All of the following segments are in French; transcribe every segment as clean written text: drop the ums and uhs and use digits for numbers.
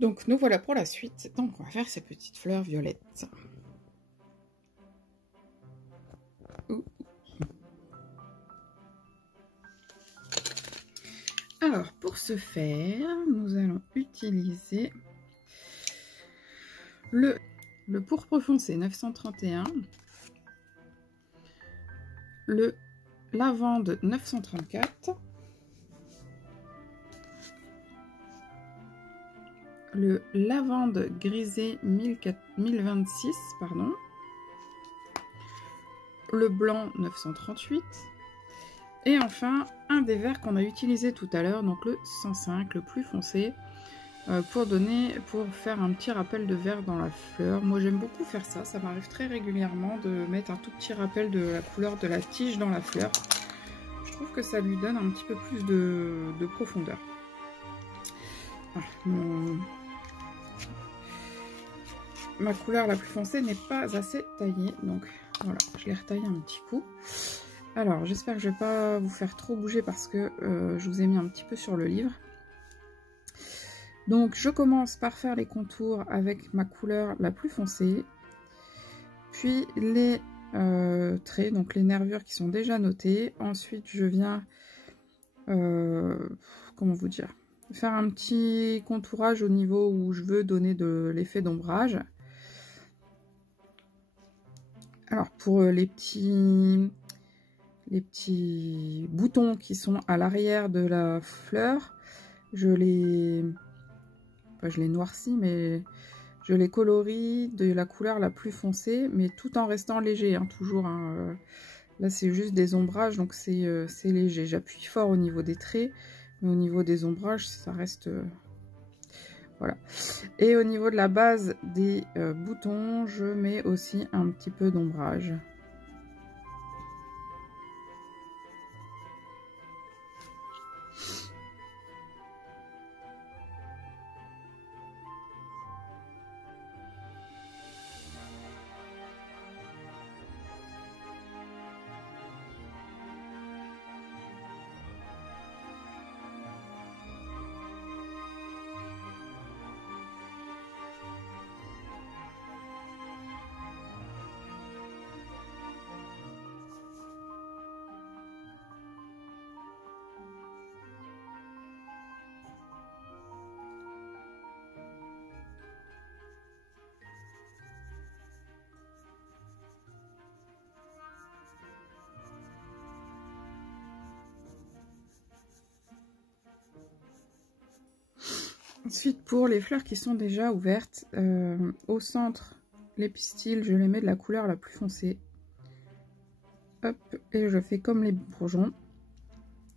Donc nous voilà pour la suite. Donc on va faire ces petites fleurs violettes. Alors pour ce faire, nous allons utiliser le pourpre foncé 931, le lavande 934, le lavande grisé 1026, pardon, le blanc 938, et enfin un des verts qu'on a utilisé tout à l'heure, donc le 105, le plus foncé, pour faire un petit rappel de vert dans la fleur. Moi j'aime beaucoup faire ça, ça m'arrive très régulièrement de mettre un tout petit rappel de la couleur de la tige dans la fleur. Je trouve que ça lui donne un petit peu plus de profondeur. Ah, ma couleur la plus foncée n'est pas assez taillée, donc voilà, je l'ai retaillée un petit coup. Alors j'espère que je ne vais pas vous faire trop bouger parce que je vous ai mis un petit peu sur le livre. Donc je commence par faire les contours avec ma couleur la plus foncée, puis les traits, donc les nervures qui sont déjà notées. Ensuite je viens, comment vous dire, faire un petit contourage au niveau où je veux donner de l'effet d'ombrage. Alors pour les petits boutons qui sont à l'arrière de la fleur, je les noircis, mais je les colorie de la couleur la plus foncée, mais tout en restant léger, hein, toujours. Hein, là, c'est juste des ombrages, donc c'est léger. J'appuie fort au niveau des traits, mais au niveau des ombrages, ça reste... voilà. Et au niveau de la base des boutons, je mets aussi un petit peu d'ombrage. Ensuite, pour les fleurs qui sont déjà ouvertes, au centre, les pistils, je les mets de la couleur la plus foncée. Hop, et je fais comme les bourgeons.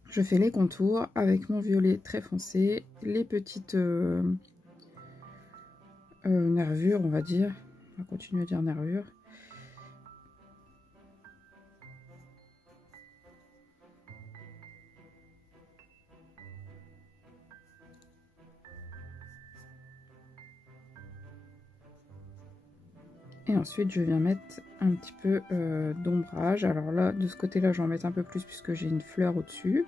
Je fais les contours avec mon violet très foncé, les petites nervures, on va dire. On va continuer à dire nervures. Et ensuite, je viens mettre un petit peu d'ombrage. Alors là, de ce côté-là, je vais en mettre un peu plus puisque j'ai une fleur au-dessus.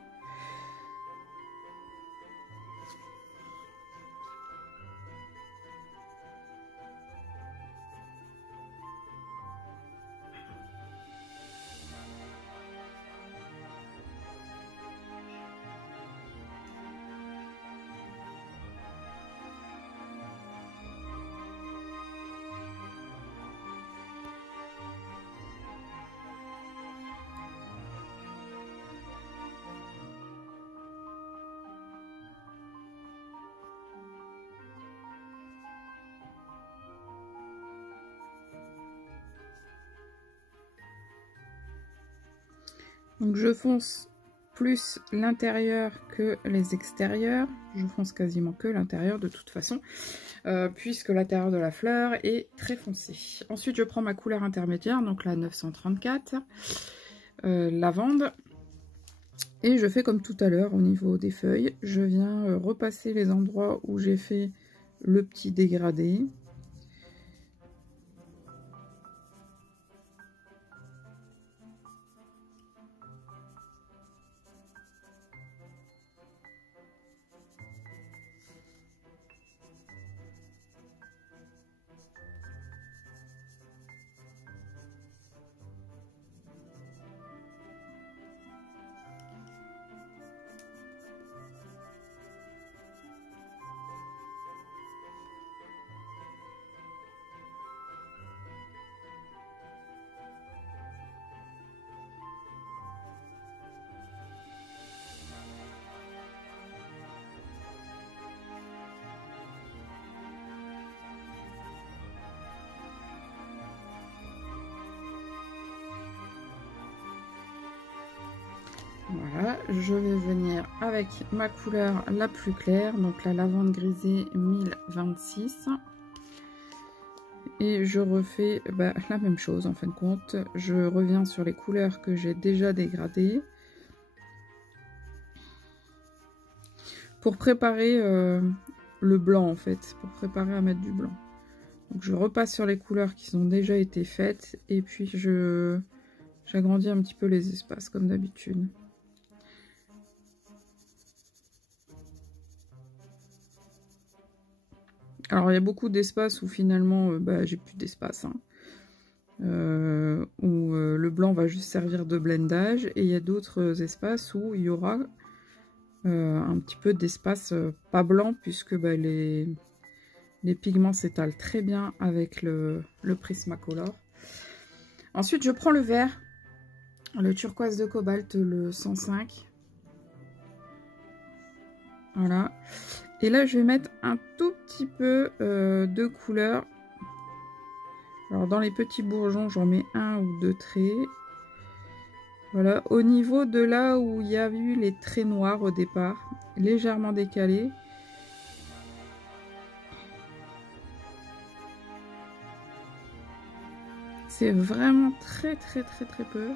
Donc je fonce plus l'intérieur que les extérieurs. Je fonce quasiment que l'intérieur de toute façon, puisque l'intérieur de la fleur est très foncé. Ensuite je prends ma couleur intermédiaire, donc la 934, lavande. Et je fais comme tout à l'heure au niveau des feuilles. Je viens repasser les endroits où j'ai fait le petit dégradé. Voilà, je vais venir avec ma couleur la plus claire, donc la lavande grisée 1026. Et je refais la même chose en fin de compte. Je reviens sur les couleurs que j'ai déjà dégradées. Pour préparer le blanc en fait, pour préparer à mettre du blanc. Donc je repasse sur les couleurs qui ont déjà été faites et puis j'agrandis un petit peu les espaces comme d'habitude. Alors il y a beaucoup d'espaces où finalement j'ai plus d'espace, hein. Où le blanc va juste servir de blendage, et il y a d'autres espaces où il y aura un petit peu d'espace pas blanc, puisque les pigments s'étalent très bien avec le Prismacolor. Ensuite je prends le vert, le turquoise de cobalt, le 105. Voilà. Et là, je vais mettre un tout petit peu de couleur. Alors, dans les petits bourgeons, j'en mets un ou deux traits. Voilà. Au niveau de là où il y a eu les traits noirs au départ, légèrement décalés. C'est vraiment très peu,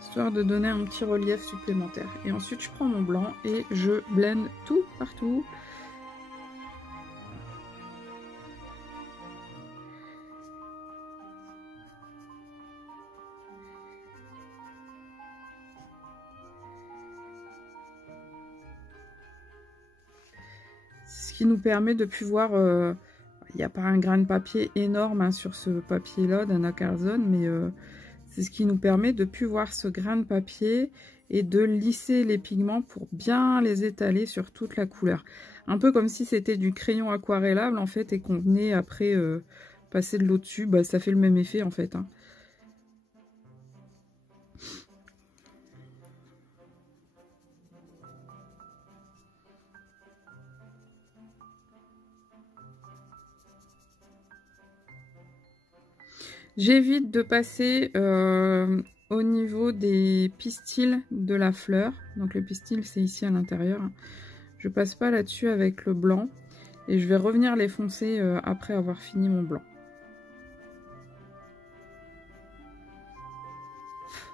histoire de donner un petit relief supplémentaire. Et ensuite, je prends mon blanc et je blende tout partout. Ce qui nous permet de pouvoir... il n'y a pas un grain de papier énorme hein, sur ce papier-là d'Anacarzone, mais c'est ce qui nous permet de pouvoir ce grain de papier et de lisser les pigments pour bien les étaler sur toute la couleur. Un peu comme si c'était du crayon aquarellable en fait, et qu'on venait après passer de l'eau dessus. Ça fait le même effet en fait, hein. J'évite de passer au niveau des pistils de la fleur. Donc le pistil, c'est ici à l'intérieur. Je passe pas là-dessus avec le blanc. Et je vais revenir les foncer après avoir fini mon blanc.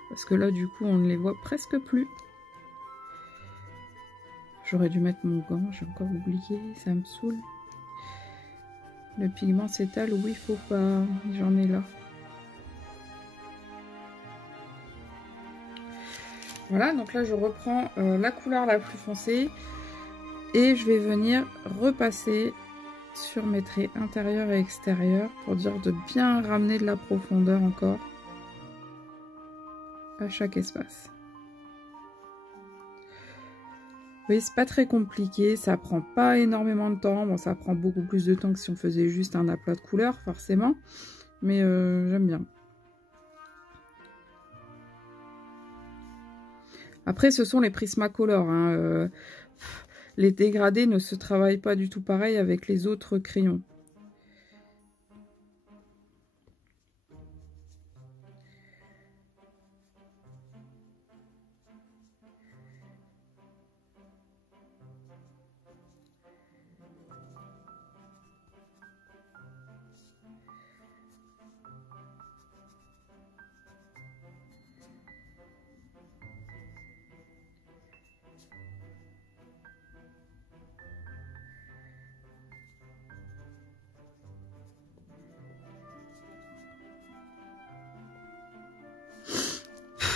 Parce que là, du coup, on ne les voit presque plus. J'aurais dû mettre mon gant, j'ai encore oublié, ça me saoule. Le pigment s'étale où il faut pas. J'en ai là. Voilà, donc là je reprends la couleur la plus foncée et je vais venir repasser sur mes traits intérieurs et extérieurs pour dire de bien ramener de la profondeur encore à chaque espace. Vous voyez, c'est pas très compliqué, ça prend pas énormément de temps. Bon, ça prend beaucoup plus de temps que si on faisait juste un aplat de couleurs, forcément, mais j'aime bien. Après, ce sont les Prismacolor, hein. Les dégradés ne se travaillent pas du tout pareil avec les autres crayons.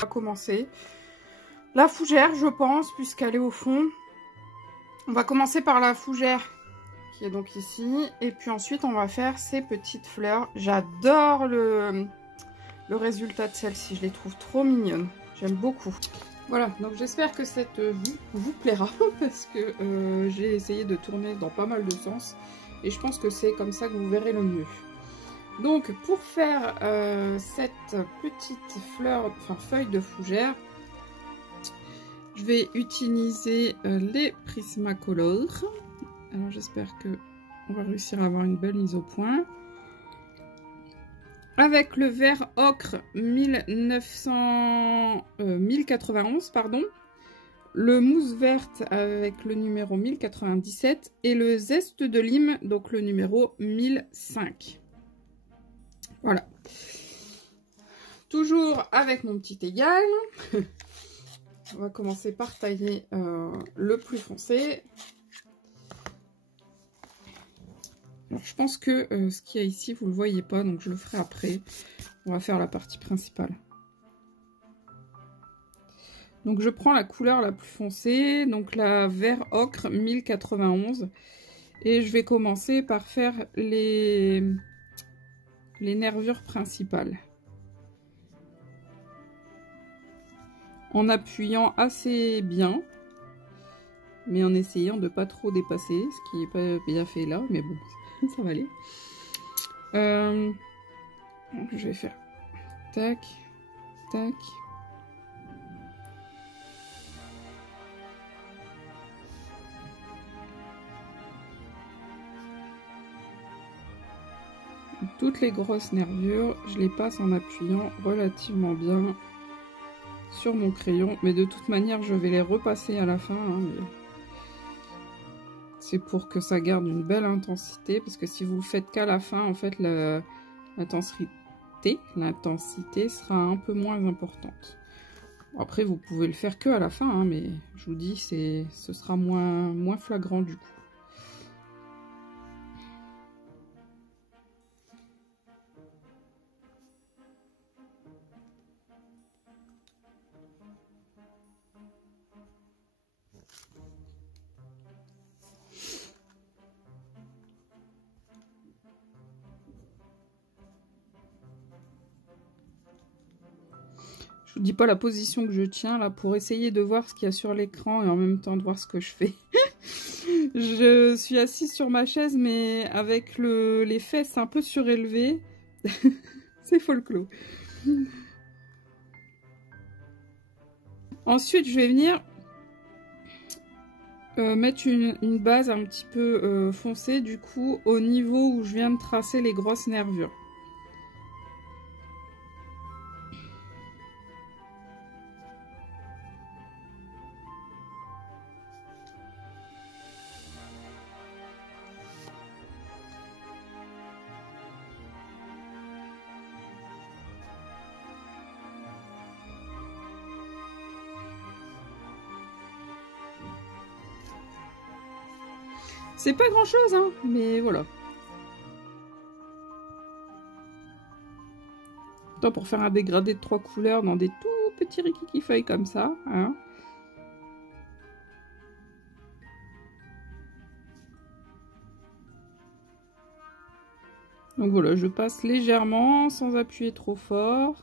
On va commencer la fougère, je pense, puisqu'elle est au fond. On va commencer par la fougère qui est donc ici, et puis ensuite on va faire ces petites fleurs. J'adore le résultat de celle-ci, je les trouve trop mignonnes, j'aime beaucoup. Voilà, donc j'espère que cette vue vous plaira, parce que j'ai essayé de tourner dans pas mal de sens, et je pense que c'est comme ça que vous verrez le mieux. Donc pour faire cette petite fleur, enfin feuille de fougère, je vais utiliser les Prismacolor. Alors j'espère que on va réussir à avoir une belle mise au point. Avec le vert ocre 1091, pardon. le mousse verte avec le numéro 1097 et le zeste de lime, donc le numéro 1005. Voilà. Toujours avec mon petit égal. On va commencer par tailler le plus foncé. Alors, je pense que ce qu'il y a ici, vous ne le voyez pas, donc je le ferai après. On va faire la partie principale. Donc je prends la couleur la plus foncée, donc la vert ocre 1091. Et je vais commencer par faire les nervures principales. En appuyant assez bien, mais en essayant de pas trop dépasser, ce qui n'est pas bien fait là, mais bon, ça va aller. Je vais faire tac, tac. Toutes les grosses nervures, je les passe en appuyant relativement bien sur mon crayon, mais de toute manière je vais les repasser à la fin, hein, c'est pour que ça garde une belle intensité, parce que si vous le faites qu'à la fin, en fait l'intensité sera un peu moins importante. Après vous pouvez le faire que à la fin, hein, mais je vous dis ce sera moins flagrant du coup. Je vous dis pas la position que je tiens là pour essayer de voir ce qu'il y a sur l'écran et en même temps de voir ce que je fais. Je suis assise sur ma chaise mais avec les fesses un peu surélevées. C'est folklore. Ensuite je vais venir mettre une base un petit peu foncée du coup au niveau où je viens de tracer les grosses nervures. C'est pas grand chose, hein, mais voilà. Tant pour faire un dégradé de 3 couleurs dans des tout petits rikiki feuilles comme ça, hein. Donc voilà, je passe légèrement sans appuyer trop fort.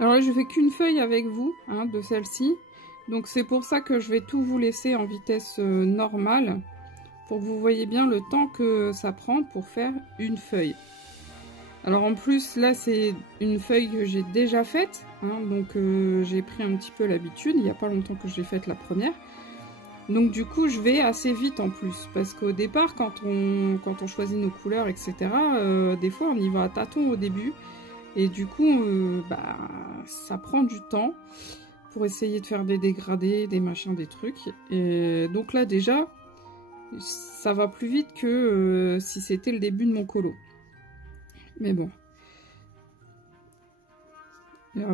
Alors là, je fais qu'une feuille avec vous, hein, de celle-ci. Donc c'est pour ça que je vais tout vous laisser en vitesse normale. Pour que vous voyez bien le temps que ça prend pour faire une feuille. Alors en plus, là c'est une feuille que j'ai déjà faite. Hein, donc j'ai pris un petit peu l'habitude. Il n'y a pas longtemps que j'ai faite la première. Donc du coup, je vais assez vite en plus. Parce qu'au départ, quand on choisit nos couleurs, etc., des fois on y va à tâtons au début. Et du coup, ça prend du temps pour essayer de faire des dégradés, des machins, des trucs. Et donc là, déjà, ça va plus vite que si c'était le début de mon colo. Mais bon.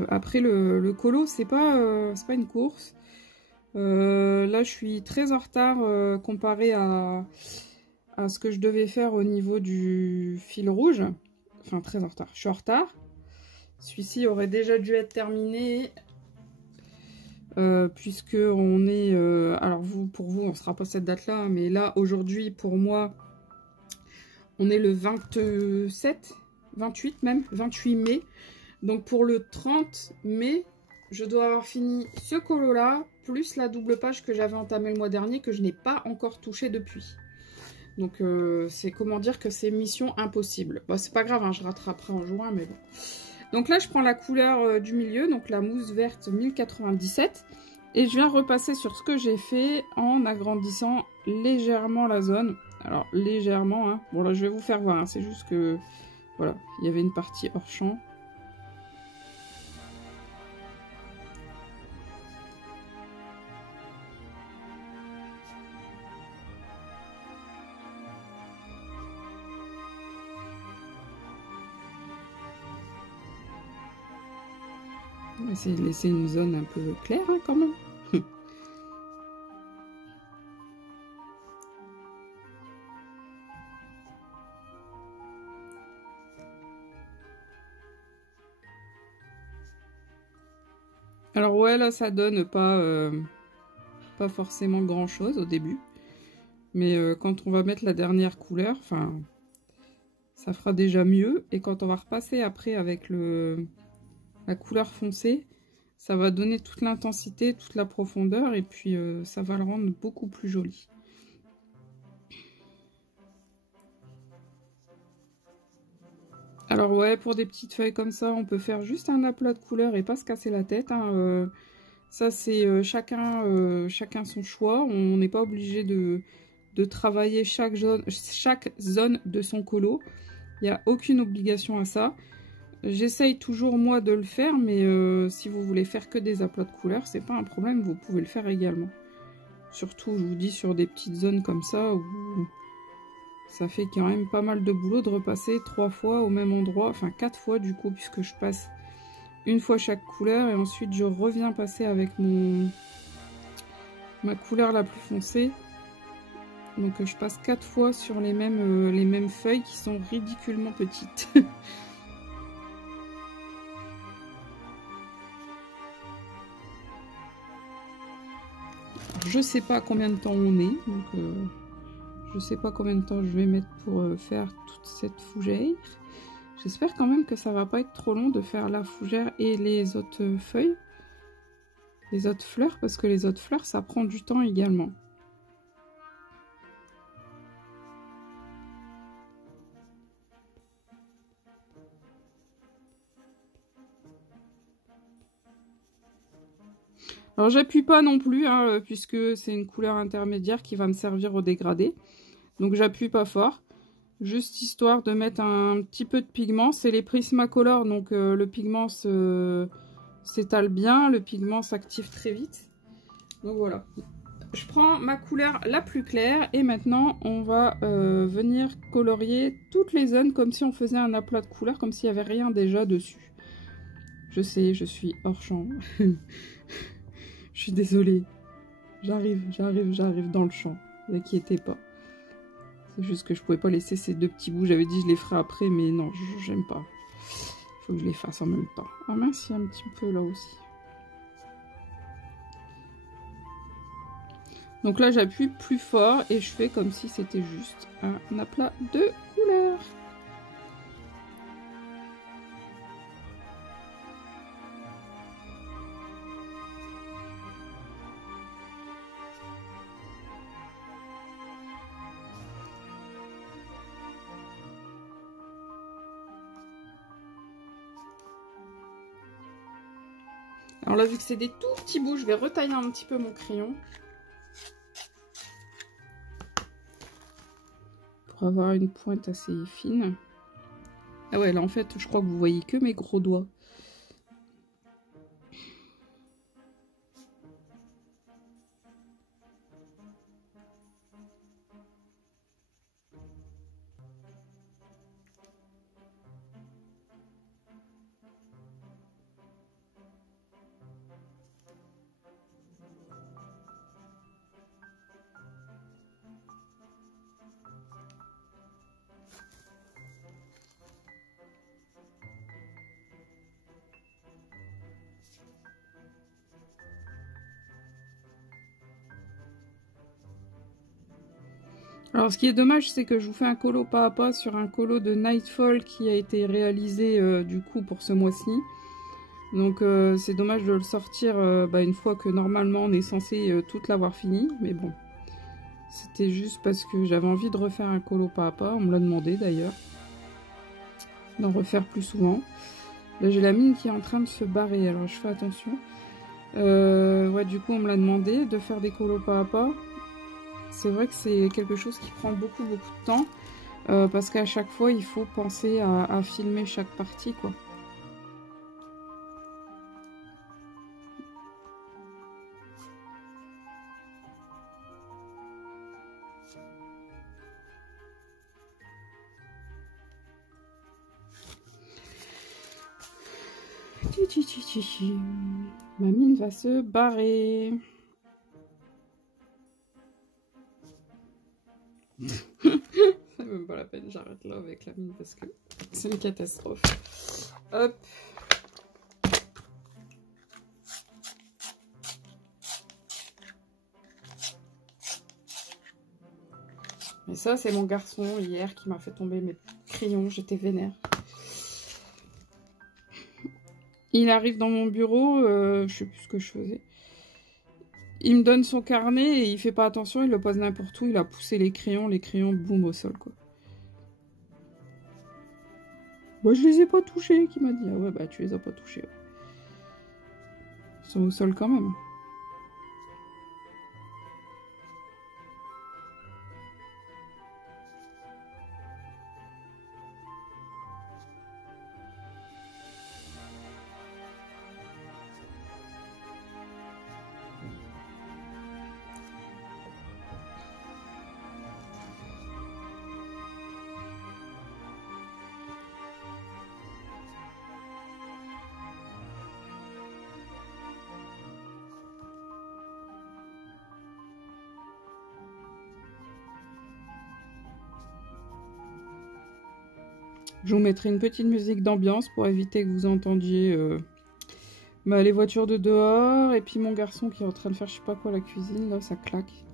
Après, le colo, c'est pas une course. Là, je suis très en retard comparé à ce que je devais faire au niveau du fil rouge. Enfin, très en retard. Je suis en retard. Celui-ci aurait déjà dû être terminé puisque on est... alors pour vous, on ne sera pas cette date-là, mais là, aujourd'hui, pour moi, on est le 27, 28 même, 28 mai. Donc pour le 30 mai, je dois avoir fini ce colo-là, plus la double page que j'avais entamée le mois dernier, que je n'ai pas encore touché depuis. Donc c'est comment dire que c'est mission impossible. Bon, c'est pas grave, hein, je rattraperai en juin, mais bon. Donc là, je prends la couleur du milieu, donc la mousse verte 1097. Et je viens repasser sur ce que j'ai fait en agrandissant légèrement la zone. Alors, légèrement, hein. Bon, là, je vais vous faire voir, hein. C'est juste que, voilà, il y avait une partie hors champ. On va essayer de laisser une zone un peu claire, hein, quand même. Alors ouais, là, ça donne pas forcément grand-chose au début. Mais quand on va mettre la dernière couleur, enfin, ça fera déjà mieux. Et quand on va repasser après avec la couleur foncée, ça va donner toute l'intensité, toute la profondeur. Et puis, ça va le rendre beaucoup plus joli. Alors ouais, pour des petites feuilles comme ça, on peut faire juste un aplat de couleur et pas se casser la tête, hein. Ça, c'est chacun son choix. On n'est pas obligé de travailler chaque zone de son colo. Il n'y a aucune obligation à ça. J'essaye toujours, moi, de le faire, mais si vous voulez faire que des aplats de couleurs, c'est pas un problème, vous pouvez le faire également. Surtout, je vous dis, sur des petites zones comme ça, où ça fait quand même pas mal de boulot de repasser 3 fois au même endroit, enfin 4 fois du coup, puisque je passe une fois chaque couleur, et ensuite je reviens passer avec ma couleur la plus foncée. Donc je passe 4 fois sur les mêmes feuilles qui sont ridiculement petites. Je sais pas combien de temps on est, donc je sais pas combien de temps je vais mettre pour faire toute cette fougère. J'espère quand même que ça va pas être trop long de faire la fougère et les autres feuilles, les autres fleurs, parce que les autres fleurs ça prend du temps également. Alors j'appuie pas non plus, hein, puisque c'est une couleur intermédiaire qui va me servir au dégradé. Donc j'appuie pas fort, juste histoire de mettre un petit peu de pigment. C'est les Prismacolor, donc le pigment s'étale bien, le pigment s'active très vite. Donc voilà. Je prends ma couleur la plus claire et maintenant on va venir colorier toutes les zones comme si on faisait un aplat de couleur, comme s'il n'y avait rien déjà dessus. Je sais, je suis hors champ. Je suis désolée. J'arrive dans le champ. Ne vous inquiétez pas. C'est juste que je pouvais pas laisser ces deux petits bouts. J'avais dit je les ferai après, mais non, j'aime pas. Il faut que je les fasse en même temps. Ah mince, il y a un petit peu là aussi. Donc là, j'appuie plus fort et je fais comme si c'était juste un aplat de couleur. Alors là, vu que c'est des tout petits bouts, je vais retailler un petit peu mon crayon. Pour avoir une pointe assez fine. Ah ouais, là en fait, je crois que vous voyez que mes gros doigts. Alors ce qui est dommage, c'est que je vous fais un colo pas à pas sur un colo de Nightfall qui a été réalisé du coup pour ce mois-ci. Donc c'est dommage de le sortir une fois que normalement on est censé tout l'avoir fini. Mais bon, c'était juste parce que j'avais envie de refaire un colo pas à pas. On me l'a demandé d'ailleurs. D'en refaire plus souvent. Là j'ai la mine qui est en train de se barrer, alors je fais attention. Ouais, du coup on me l'a demandé de faire des colos pas à pas. C'est vrai que c'est quelque chose qui prend beaucoup de temps. Parce qu'à chaque fois il faut penser à filmer chaque partie quoi. Ma mine va se barrer. C'est même pas la peine, j'arrête là avec la mine parce que c'est une catastrophe. Hop. Et ça, c'est mon garçon hier qui m'a fait tomber mes crayons, j'étais vénère. Il arrive dans mon bureau, je sais plus ce que je faisais. Il me donne son carnet et il fait pas attention, il le pose n'importe où, il a poussé les crayons boum au sol quoi. Moi je les ai pas touchés, qui m'a dit. Ah ouais bah tu les as pas touchés. Ouais. Ils sont au sol quand même. Je vous mettrai une petite musique d'ambiance pour éviter que vous entendiez les voitures de dehors. Et puis mon garçon qui est en train de faire je sais pas quoi à la cuisine. Là, ça claque.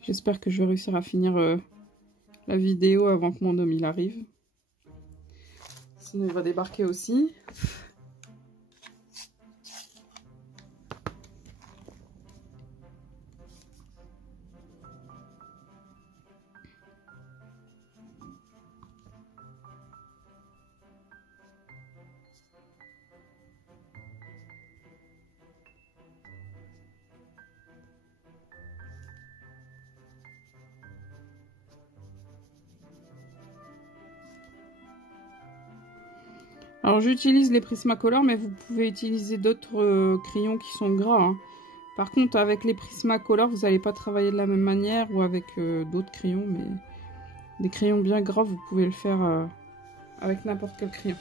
J'espère que je vais réussir à finir la vidéo avant que mon homme il arrive. Sinon il va débarquer aussi. Alors j'utilise les Prismacolor, mais vous pouvez utiliser d'autres crayons qui sont gras. Hein. Par contre, avec les Prismacolor, vous n'allez pas travailler de la même manière ou avec d'autres crayons, mais des crayons bien gras, vous pouvez le faire avec n'importe quel crayon.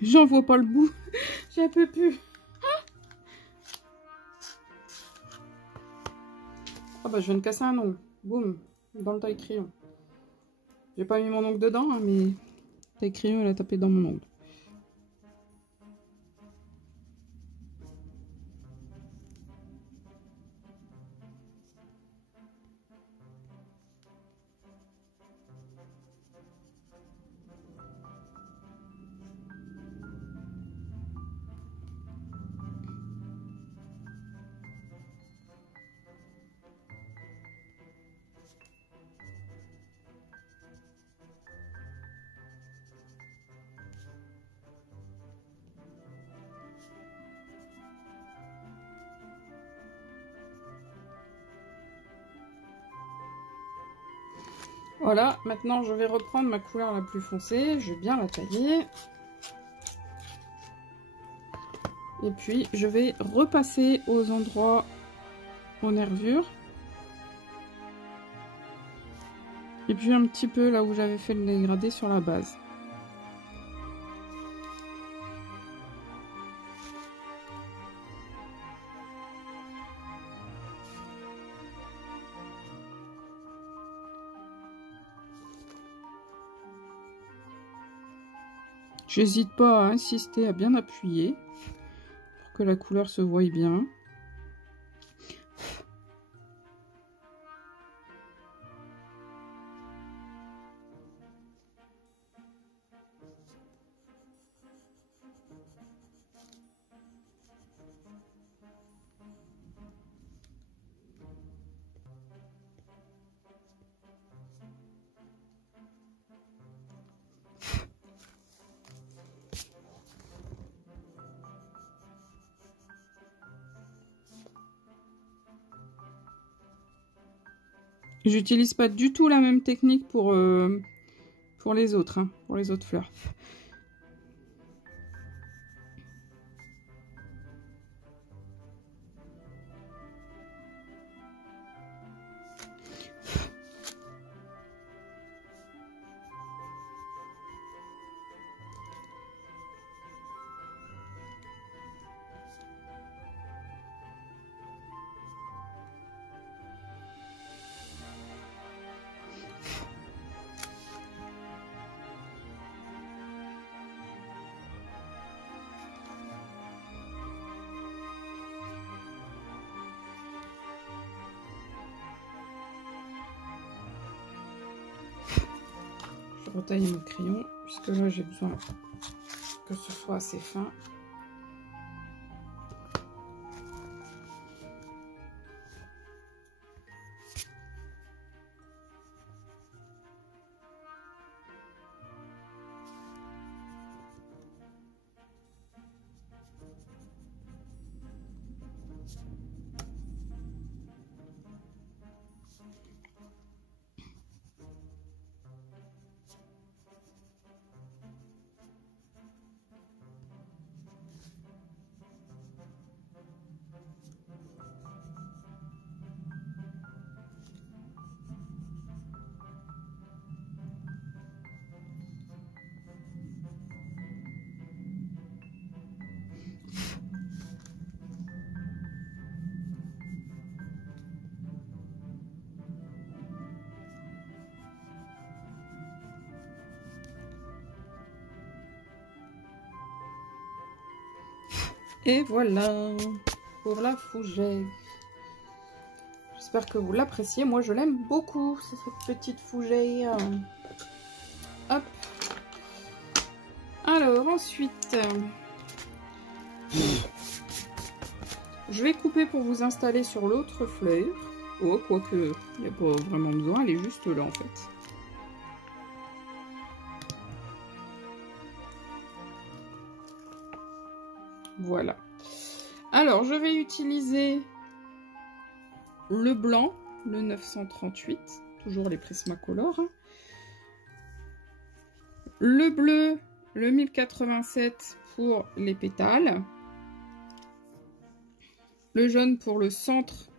J'en vois pas le bout. J'en peux plus. Ah bah je viens de casser un ongle. Boum. Dans le taille-crayon. J'ai pas mis mon ongle dedans, hein, mais le taille-crayon il a tapé dans mon ongle. Voilà, maintenant je vais reprendre ma couleur la plus foncée, je vais bien la tailler. Et puis je vais repasser aux endroits aux nervures. Et puis un petit peu là où j'avais fait le dégradé sur la base. J'hésite pas à insister, à bien appuyer pour que la couleur se voie bien. J'utilise pas du tout la même technique pour les autres, hein, pour les autres fleurs. Je retaille mon crayon puisque là j'ai besoin que ce soit assez fin. Et voilà pour la fougère. J'espère que vous l'appréciez. Moi, je l'aime beaucoup, cette petite fougère. Hop. Alors, ensuite, je vais couper pour vous installer sur l'autre fleur. Oh, quoique, il n'y a pas vraiment besoin. Elle est juste là, en fait. Voilà. Alors, je vais utiliser le blanc, le 938, toujours les Prismacolor. Le bleu, le 1087 pour les pétales. Le jaune pour le centre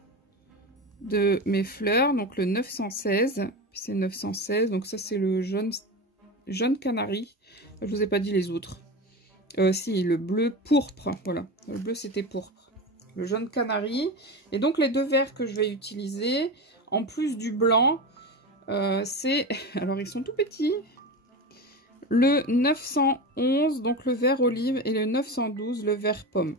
de mes fleurs, donc le 916. C'est 916, donc ça c'est le jaune canari. Je vous ai pas dit les autres. Si, le bleu pourpre, voilà. Le bleu c'était pourpre. Le jaune canari. Et donc les deux verts que je vais utiliser, en plus du blanc, c'est... Alors ils sont tout petits. Le 911, donc le vert olive, et le 912, le vert pomme.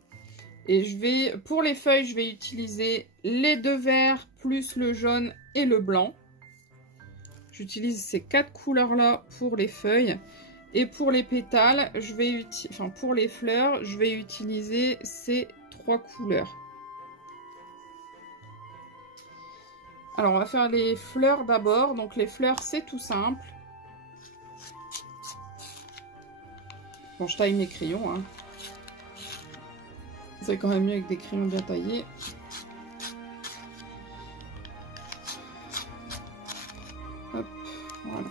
Et je vais, pour les feuilles, je vais utiliser les deux verts, plus le jaune et le blanc. J'utilise ces quatre couleurs-là pour les feuilles. Et pour les pétales, je vais pour les fleurs, je vais utiliser ces trois couleurs. Alors, on va faire les fleurs d'abord. Donc, les fleurs, c'est tout simple. Bon, je taille mes crayons. Hein. C'est quand même mieux avec des crayons bien taillés. Hop, voilà.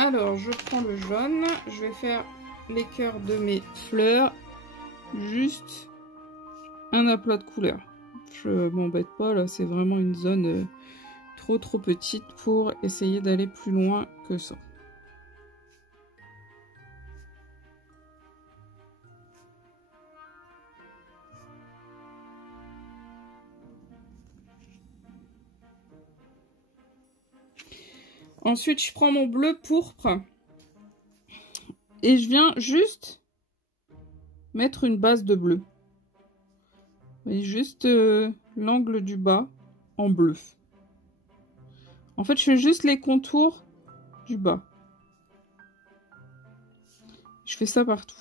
Alors, je prends le jaune, je vais faire les cœurs de mes fleurs, juste un aplat de couleur. je m'embête pas, là c'est vraiment une zone trop petite pour essayer d'aller plus loin que ça. Ensuite, je prends mon bleu pourpre et je viens juste mettre une base de bleu. Vous voyez, juste l'angle du bas en bleu. En fait, je fais juste les contours du bas. Je fais ça partout.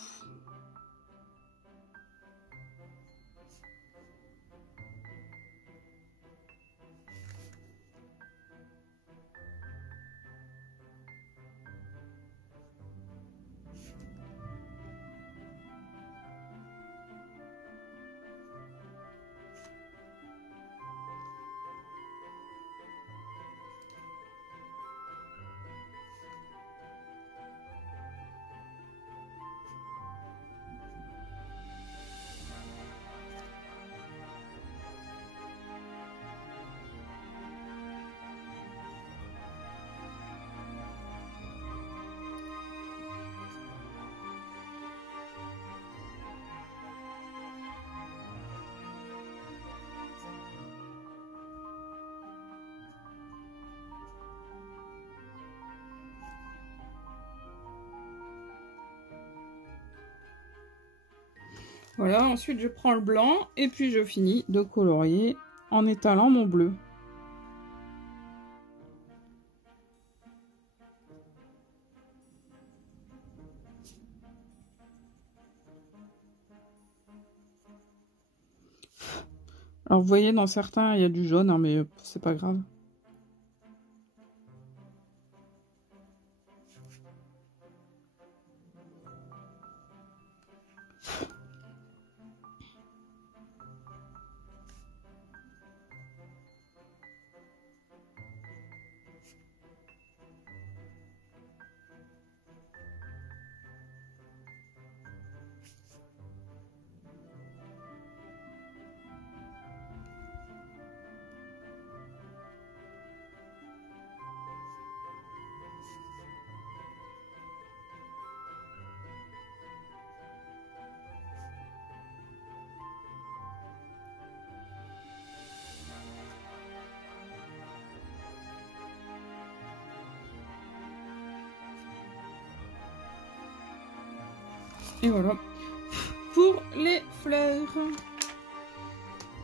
Voilà, ensuite je prends le blanc et puis je finis de colorier en étalant mon bleu. Alors vous voyez, dans certains il y a du jaune, hein, mais c'est pas grave. Et voilà pour les fleurs.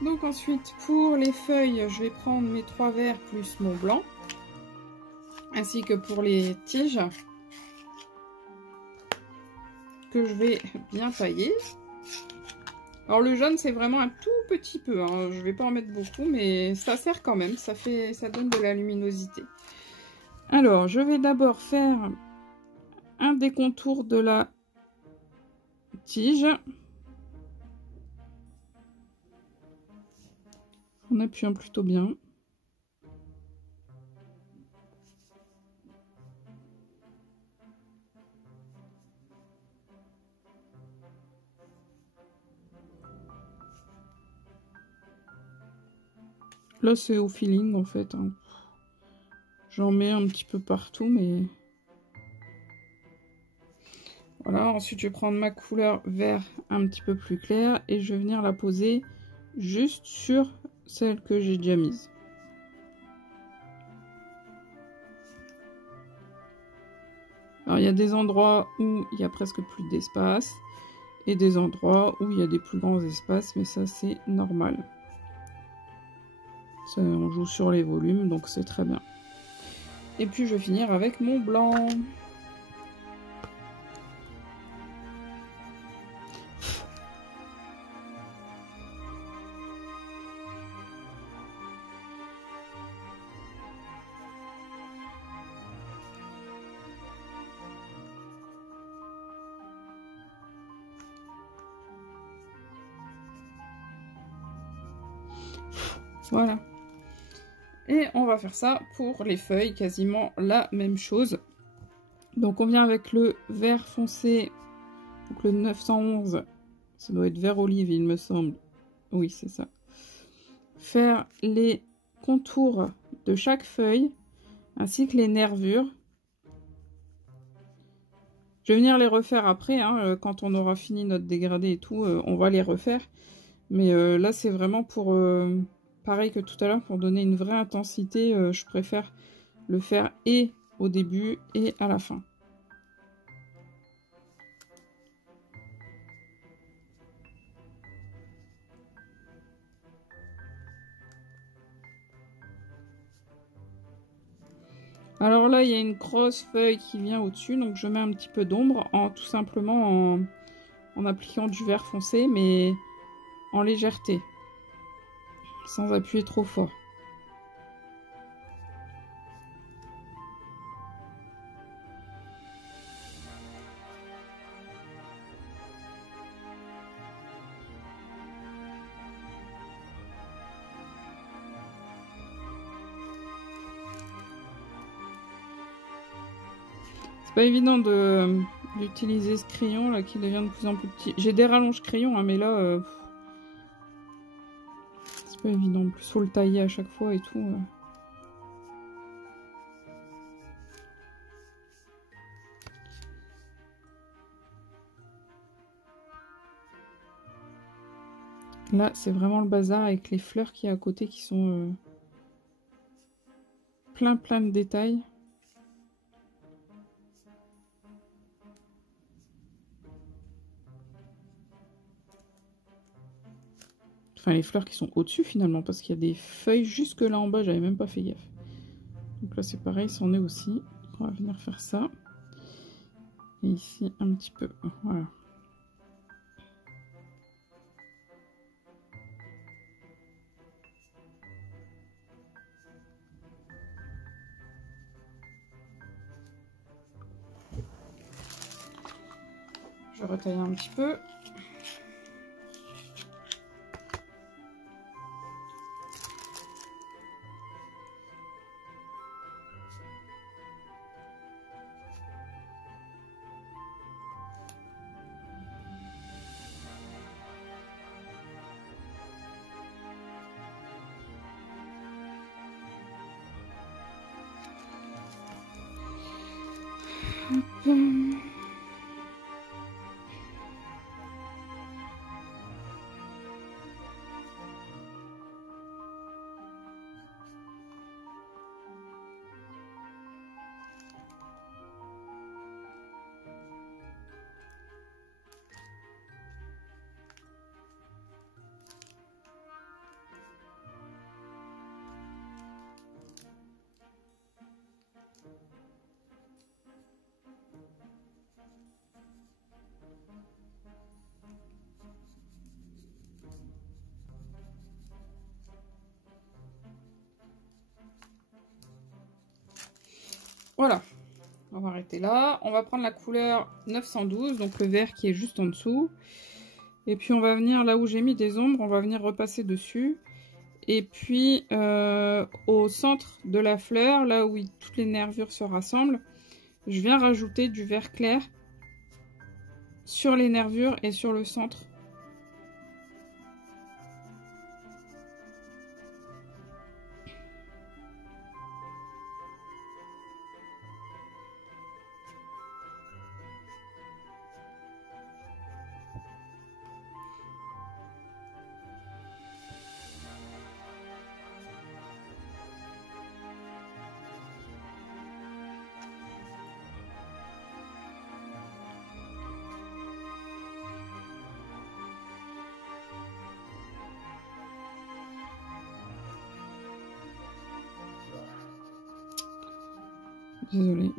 Donc ensuite pour les feuilles, je vais prendre mes 3 verts plus mon blanc, ainsi que pour les tiges que je vais bien tailler. Alors le jaune c'est vraiment un tout petit peu, hein. Je vais pas en mettre beaucoup, mais ça sert quand même, ça donne de la luminosité. Alors je vais d'abord faire un des contours de la tige en appuyant plutôt bien. Là c'est au feeling en fait, hein. J'en mets un petit peu partout, mais voilà. Ensuite je vais prendre ma couleur vert un petit peu plus clair et je vais venir la poser juste sur celle que j'ai déjà mise. Alors il y a des endroits où il y a presque plus d'espace et des endroits où il y a des plus grands espaces, mais ça c'est normal. Ça, on joue sur les volumes, donc c'est très bien. Et puis je vais finir avec mon blanc. Voilà. Et on va faire ça pour les feuilles, quasiment la même chose. Donc on vient avec le vert foncé, donc le 911, ça doit être vert olive il me semble. Oui c'est ça. faire les contours de chaque feuille ainsi que les nervures. Je vais venir les refaire après, hein, quand on aura fini notre dégradé et tout, on va les refaire. Mais là, c'est vraiment pour, pareil que tout à l'heure, pour donner une vraie intensité, je préfère le faire et au début et à la fin. Alors là, il y a une grosse feuille qui vient au-dessus, donc je mets un petit peu d'ombre, tout simplement en appliquant du vert foncé, mais en légèreté, sans appuyer trop fort. C'est pas évident d'utiliser ce crayon là qui devient de plus en plus petit. J'ai des rallonges crayons, hein, mais là, c'est pas évident. En plus, faut le tailler à chaque fois et tout. Là, c'est vraiment le bazar avec les fleurs qui y a à côté qui sont plein de détails. Enfin, les fleurs qui sont au-dessus finalement, parce qu'il y a des feuilles jusque là en bas, j'avais même pas fait gaffe. Donc là, c'est pareil, c'en est aussi. On va venir faire ça. Et ici, un petit peu. Voilà. Je retaille un petit peu. Voilà, on va arrêter là. On va prendre la couleur 912, donc le vert qui est juste en dessous. Et puis on va venir là où j'ai mis des ombres, on va venir repasser dessus. Et puis au centre de la fleur, là où toutes les nervures se rassemblent, je viens rajouter du vert clair sur les nervures et sur le centre. Désolée.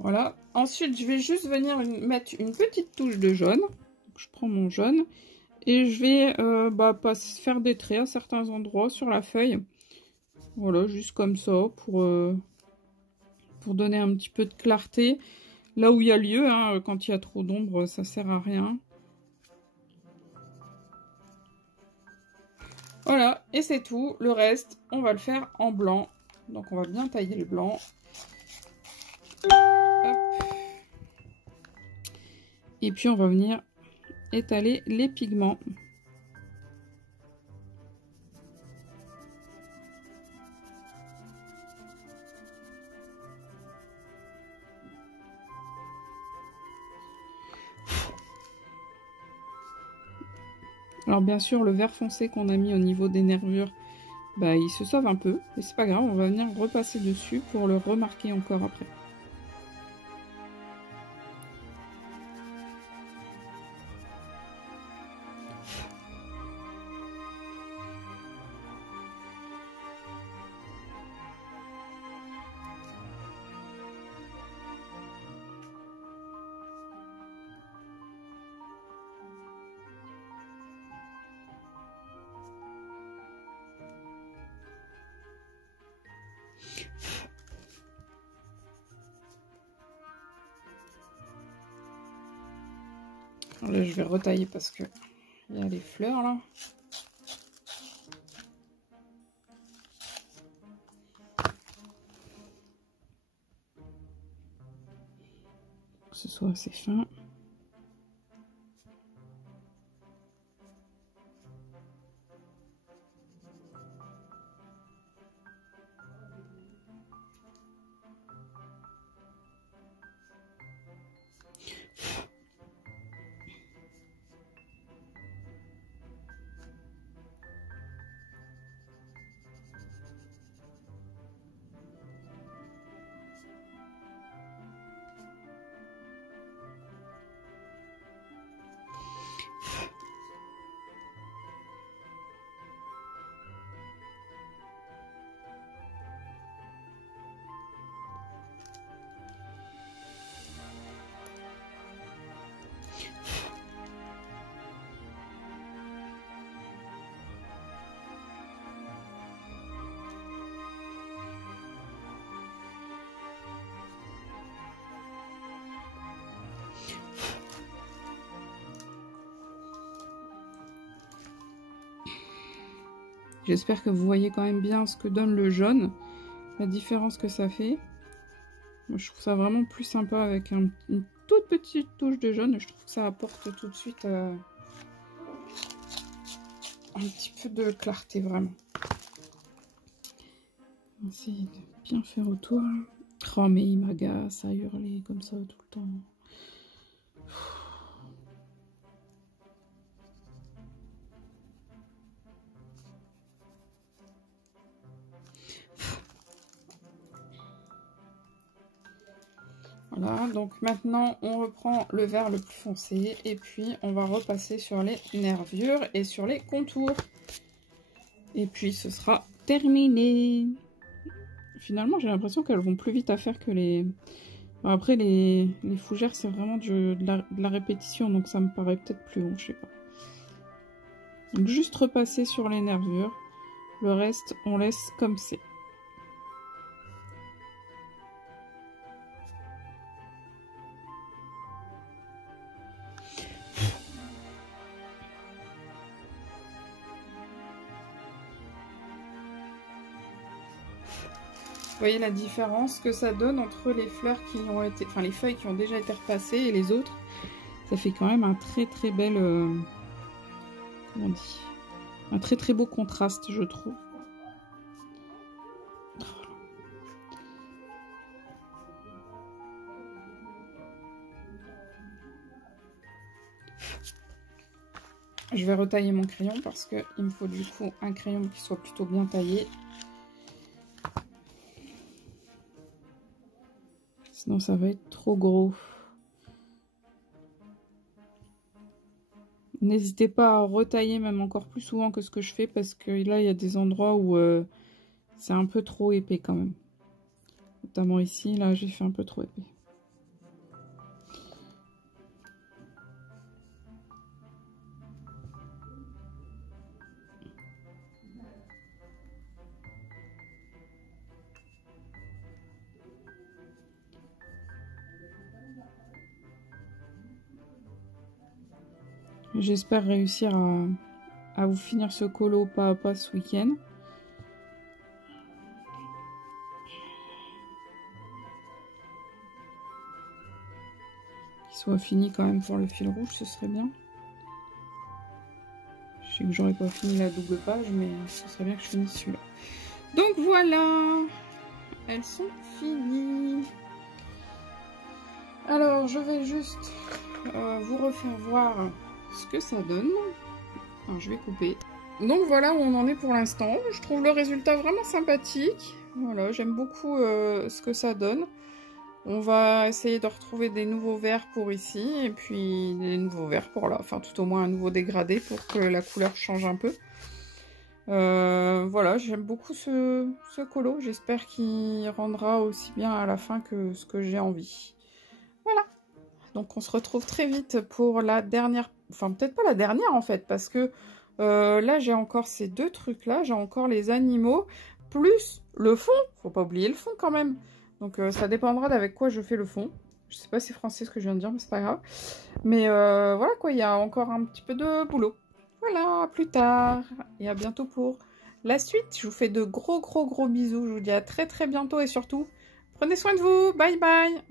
Voilà. Ensuite, je vais juste venir mettre une petite touche de jaune. Donc, je prends mon jaune et je vais faire des traits à certains endroits sur la feuille. Voilà, juste comme ça pour donner un petit peu de clarté. Là où il y a lieu, hein, quand il y a trop d'ombre, ça sert à rien. Voilà, et c'est tout. Le reste, on va le faire en blanc. Donc on va bien tailler le blanc. Hop. Et puis on va venir étaler les pigments. Alors bien sûr, le vert foncé qu'on a mis au niveau des nervures, bah, il se sauve un peu, mais c'est pas grave, on va venir repasser dessus pour le remarquer encore après. Alors là, je vais retailler parce que il y a les fleurs là. Que ce soit assez fin. J'espère que vous voyez quand même bien ce que donne le jaune, la différence que ça fait. Moi, je trouve ça vraiment plus sympa avec une toute petite touche de jaune. Je trouve que ça apporte tout de suite un petit peu de clarté, vraiment. On va essayer de bien faire autour. Oh, mais il m'agace à hurler comme ça tout le temps. Voilà, donc maintenant on reprend le vert le plus foncé et puis on va repasser sur les nervures et sur les contours. Et puis ce sera terminé. Finalement j'ai l'impression qu'elles vont plus vite à faire que les... Bon, après les fougères c'est vraiment de la répétition, donc ça me paraît peut-être plus long, je sais pas. Donc juste repasser sur les nervures, le reste on laisse comme c'est. Vous voyez la différence que ça donne entre les fleurs qui ont été, enfin les feuilles qui ont déjà été repassées et les autres. Ça fait quand même un très bel, comment on dit, un très beau contraste, je trouve. Je vais retailler mon crayon parce qu'il me faut du coup un crayon qui soit plutôt bien taillé. Sinon ça va être trop gros. N'hésitez pas à retailler même encore plus souvent que ce que je fais parce que là il y a des endroits où c'est un peu trop épais quand même. Notamment ici, là j'ai fait un peu trop épais. J'espère réussir à vous finir ce colo pas à pas ce week-end. Qu'il soit fini quand même pour le fil rouge, ce serait bien. Je sais que j'aurais pas fini la double page, mais ce serait bien que je finisse celui-là. Donc voilà, elles sont finies. Alors, je vais juste vous refaire voir ce que ça donne. Alors, je vais couper. Donc voilà où on en est pour l'instant. Je trouve le résultat vraiment sympathique. Voilà, j'aime beaucoup ce que ça donne. On va essayer de retrouver des nouveaux verts pour ici. Et puis des nouveaux verts pour là. Enfin, tout au moins un nouveau dégradé pour que la couleur change un peu. Voilà, j'aime beaucoup ce colo. J'espère qu'il rendra aussi bien à la fin que ce que j'ai envie. Voilà. Donc on se retrouve très vite pour la dernière... Enfin, peut-être pas la dernière en fait, parce que là j'ai encore ces deux trucs-là. J'ai encore les animaux, plus le fond. Faut pas oublier le fond quand même. Donc ça dépendra d'avec quoi je fais le fond. Je sais pas si c'est français ce que je viens de dire, mais c'est pas grave. Mais voilà quoi, il y a encore un petit peu de boulot. Voilà, à plus tard et à bientôt pour la suite. Je vous fais de gros bisous. Je vous dis à très bientôt et surtout, prenez soin de vous. Bye bye.